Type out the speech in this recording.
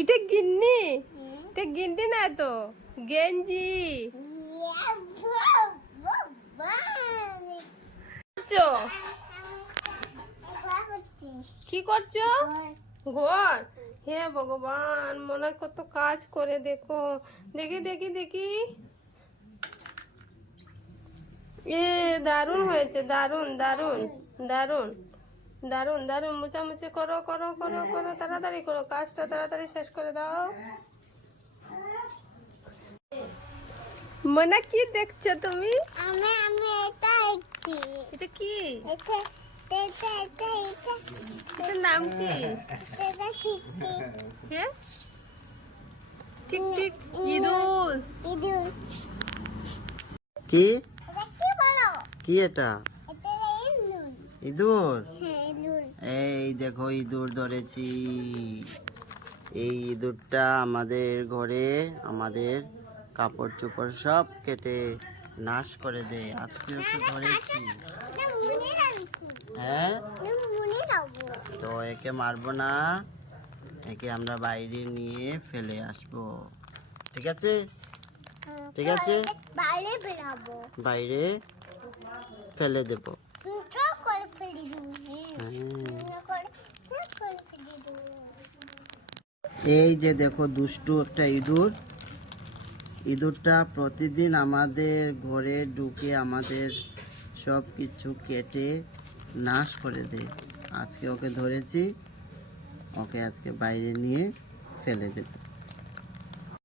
এটা গিন্নি, এটা গিন্নি না তো, গেঞ্জি। কি করছো? ঘর? হে ভগবান, মনে কত কাজ করে, দেখো। দেখি দেখি দেখি। এ দারুণ হয়েছে, দারুণ দারুণ দারুণ দারুণ দারুণ। মুছামুছি করো করো করো করো, তাড়াতাড়ি করো, কাজটা তাড়াতাড়ি শেষ করে দাও। মনা, কি দেখছো তুমি? আমি আমি এটা দেখছি। এটা কি? এটা এটা এটা এটা এটার নাম কি? এটা ঠিকই। কে? ঠিক ঠিক, ইঁদুর। ইঁদুর। কি এটা কি বলো? কি এটা? এটা ইঁদুর। ইঁদুর? হ্যাঁ, ইঁদুর। এই দেখো ইঁদুর ধরেছি। এই ইঁদুরটা আমাদের ঘরে আমাদের কাপড় চোপড় সব কেটে নাশ করে দেয়। আজকে ওকে ধরেছি। এটা মুনি রাখছি। হ্যাঁ, এটা মুনি রাখবো। তো একে মারবো না, একে আমরা বাইরে নিয়ে ফেলে আসবো। ঠিক আছে? ঠিক আছে, বাইরে বেরাবো। বাইরে ফেলে দেবো। চোখ করে ফেলে দিবি। হ্যাঁ। চোখ করে ফেলে দিবি। এই যে দেখো দুষ্টু একটা ইঁদুর। ইঁদুরটা প্রতিদিন আমাদের ঘরে ঢুকে আমাদের সব কিছু কেটে নাশ করে দেয়। আজকে ওকে ধরেছি, ওকে আজকে বাইরে নিয়ে ফেলে দেব।